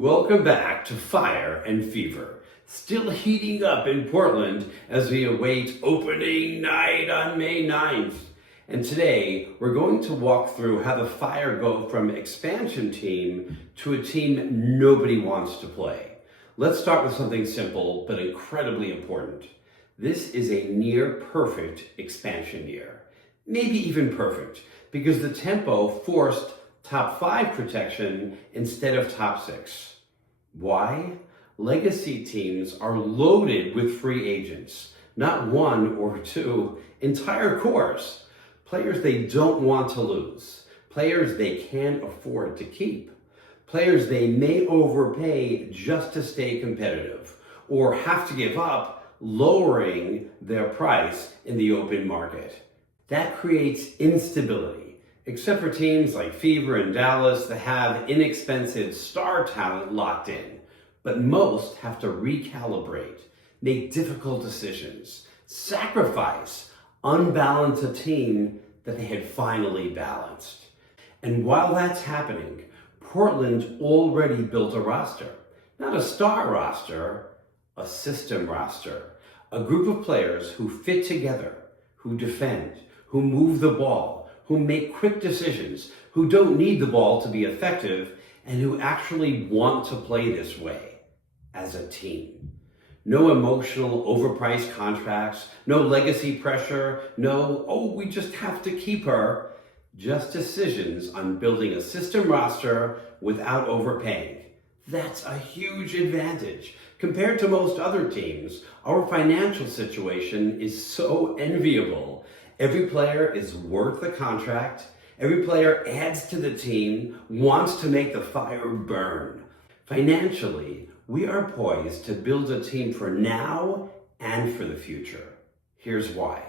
Welcome back to Fire and Fever. Still heating up in Portland as we await opening night on May 9th. And today we're going to walk through how the Fire go from expansion team to a team nobody wants to play. Let's start with something simple but incredibly important. This is a near perfect expansion year. Maybe even perfect, because the tempo forced top 5 protection instead of top 6. Why? Legacy teams are loaded with free agents, not one or two, entire cores. Players they don't want to lose, players they can't afford to keep, players they may overpay just to stay competitive, or have to give up, lowering their price in the open market. That creates instability, except for teams like Fever and Dallas that have inexpensive star talent locked in. But most have to recalibrate, make difficult decisions, sacrifice, unbalance a team that they had finally balanced. And while that's happening, Portland already built a roster. Not a star roster, a system roster. A group of players who fit together, who defend, who move the ball, who make quick decisions, who don't need the ball to be effective, and who actually want to play this way as a team. No emotional overpriced contracts, no legacy pressure, no, we just have to keep her. Just decisions on building a system roster without overpaying. That's a huge advantage. Compared to most other teams, our financial situation is so enviable. Every player is worth the contract. Every player adds to the team, wants to make the fire burn. Financially, we are poised to build a team for now and for the future. Here's why.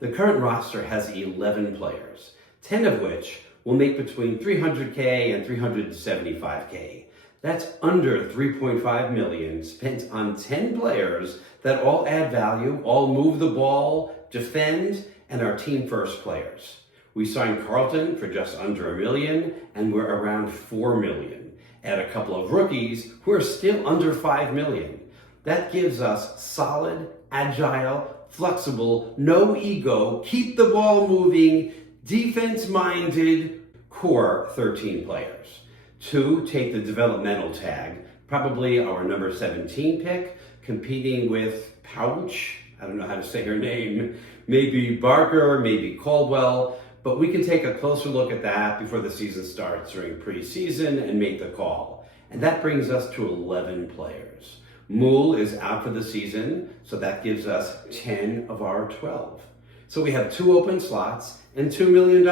The current roster has 11 players, 10 of which will make between $300K and $375K. That's under $3.5 million spent on 10 players that all add value, all move the ball, defend, and are team first players. We signed Carlton for just under $1 million, and we're around $4 million. Add a couple of rookies, we're still under $5 million. That gives us solid, agile, flexible, no ego, keep the ball moving, defense-minded core 13 players. 2 take the developmental tag, probably our number 17 pick, competing with Pouch, I don't know how to say her name, maybe Barker, maybe Caldwell, but we can take a closer look at that before the season starts during preseason and make the call. And that brings us to 11 players. Mool is out for the season, so that gives us 10 of our 12. So we have 2 open slots and $2 million.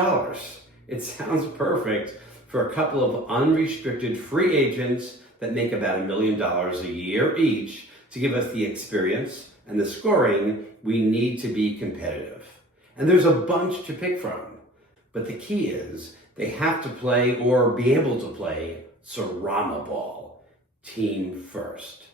It sounds perfect for a couple of unrestricted free agents that make about $1 million a year each to give us the experience and the scoring we need to be competitive. And there's a bunch to pick from. But the key is they have to play or be able to play Sarama ball, team first.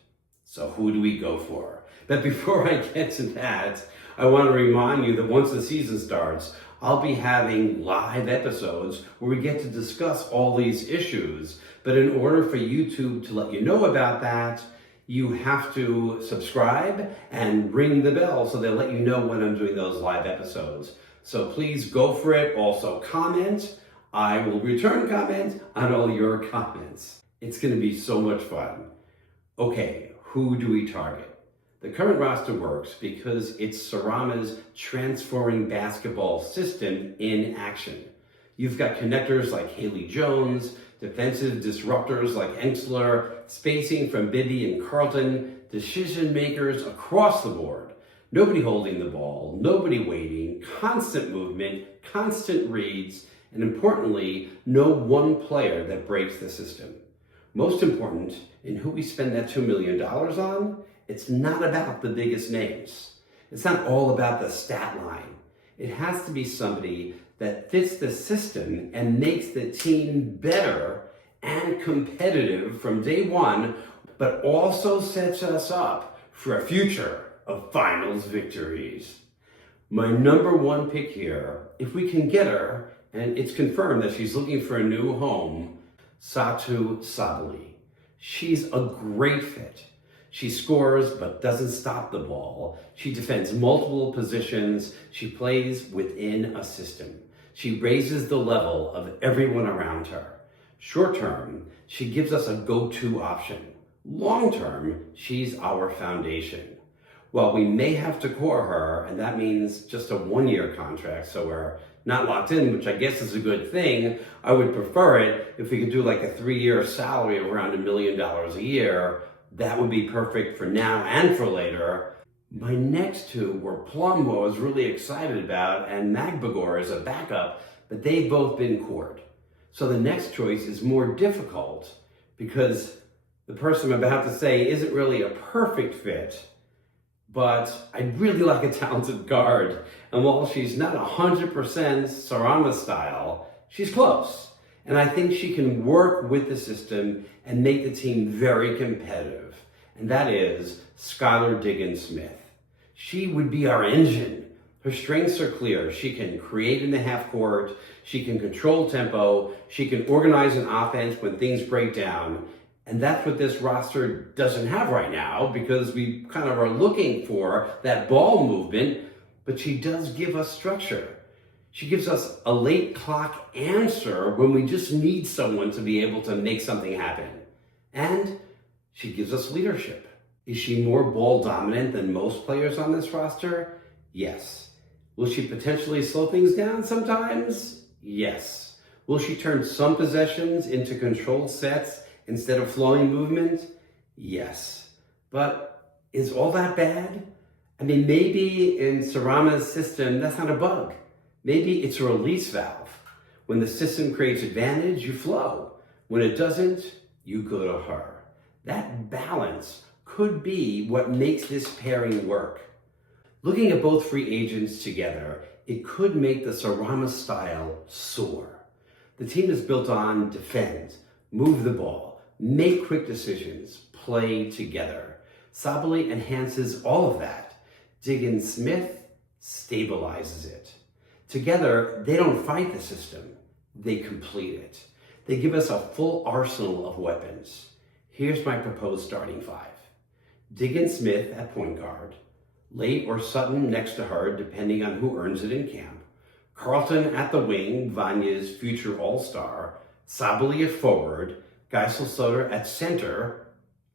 So who do we go for? But before I get to that, I want to remind you that once the season starts, I'll be having live episodes where we get to discuss all these issues. But in order for YouTube to let you know about that, you have to subscribe and ring the bell so they'll let you know when I'm doing those live episodes. So please go for it. Also comment. I will return comment on all your comments. It's going to be so much fun. Okay, who do we target? The current roster works because it's Sarama's transferring basketball system in action. You've got connectors like Haley Jones, defensive disruptors like Enxler, spacing from Bibby and Carlton, decision makers across the board. Nobody holding the ball, nobody waiting, constant movement, constant reads, and importantly, no one player that breaks the system. Most important, in who we spend that $2 million on, it's not about the biggest names. It's not all about the stat line. It has to be somebody that fits the system and makes the team better and competitive from day one, but also sets us up for a future of finals victories. My number 1 pick here, if we can get her, and it's confirmed that she's looking for a new home, Satou Sabally. She's a great fit. She scores but doesn't stop the ball. She defends multiple positions. She plays within a system. She raises the level of everyone around her. Short term, she gives us a go-to option. Long term, she's our foundation. Well, we may have to core her, and that means just a one-year contract, so we're not locked in, which I guess is a good thing. I would prefer it if we could do like a 3-year salary of around $1 million a year. That would be perfect for now and for later. My next two were Plum, who I was really excited about, and Magbagor as a backup, but they've both been cored. So the next choice is more difficult because the person I'm about to say isn't really a perfect fit, but I'd really like a talented guard. And while she's not 100% Sarama style, she's close. And I think she can work with the system and make the team very competitive. And that is Skylar Diggins-Smith. She would be our engine. Her strengths are clear. She can create in the half court. She can control tempo. She can organize an offense when things break down. And that's what this roster doesn't have right now because we kind of are looking for that ball movement, but she does give us structure. She gives us a late clock answer when we just need someone to be able to make something happen. And she gives us leadership. Is she more ball dominant than most players on this roster? Yes. Will she potentially slow things down sometimes? Yes. Will she turn some possessions into controlled sets instead of flowing movement? Yes. But is all that bad? I mean, maybe in Sarama's system, that's not a bug. Maybe it's a release valve. When the system creates advantage, you flow. When it doesn't, you go to her. That balance could be what makes this pairing work. Looking at both free agents together, it could make the Sarama style soar. The team is built on defend, move the ball, make quick decisions, play together. Sabally enhances all of that. Diggins-Smith stabilizes it. Together, they don't fight the system, they complete it. They give us a full arsenal of weapons. Here's my proposed starting five. Diggins-Smith at point guard, Late or Sutton next to her, depending on who earns it in camp, Carlton at the wing, Vanya's future all-star, Sabally at forward, Geisel-Soder at center.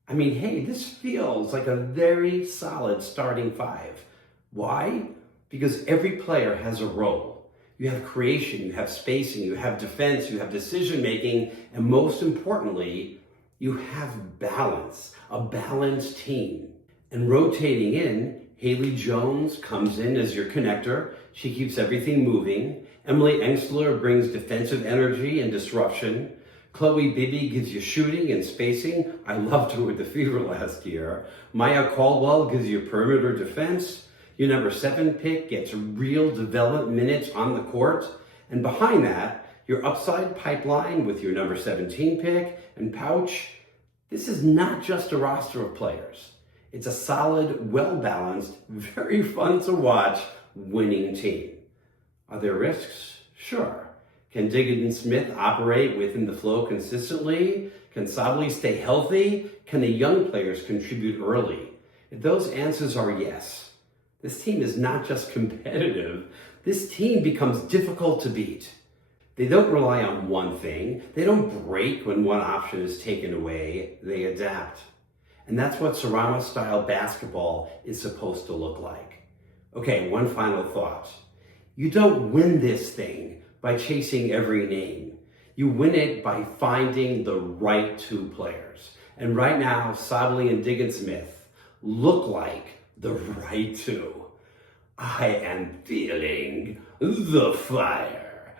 I mean, hey, this feels like a very solid starting five. Why? Because every player has a role. You have creation, you have spacing, you have defense, you have decision-making, and most importantly, you have balance, a balanced team. And rotating in, Haley Jones comes in as your connector. She keeps everything moving. Emily Engstler brings defensive energy and disruption. Chloe Bibby gives you shooting and spacing. I loved her with the Fever last year. Maya Caldwell gives you perimeter defense. Your number 7 pick gets real development minutes on the court. And behind that, your upside pipeline with your number 17 pick and pouch. This is not just a roster of players. It's a solid, well-balanced, very fun to watch winning team. Are there risks? Sure. Can Diggins-Smith operate within the flow consistently? Can Sabally stay healthy? Can the young players contribute early? If those answers are yes, this team is not just competitive. This team becomes difficult to beat. They don't rely on one thing. They don't break when one option is taken away. They adapt. And that's what Sarama-style basketball is supposed to look like. Okay, one final thought. You don't win this thing by chasing every name. You win it by finding the right two players. And right now, Sabally and Diggins-Smith look like the right two. I am feeling the fire.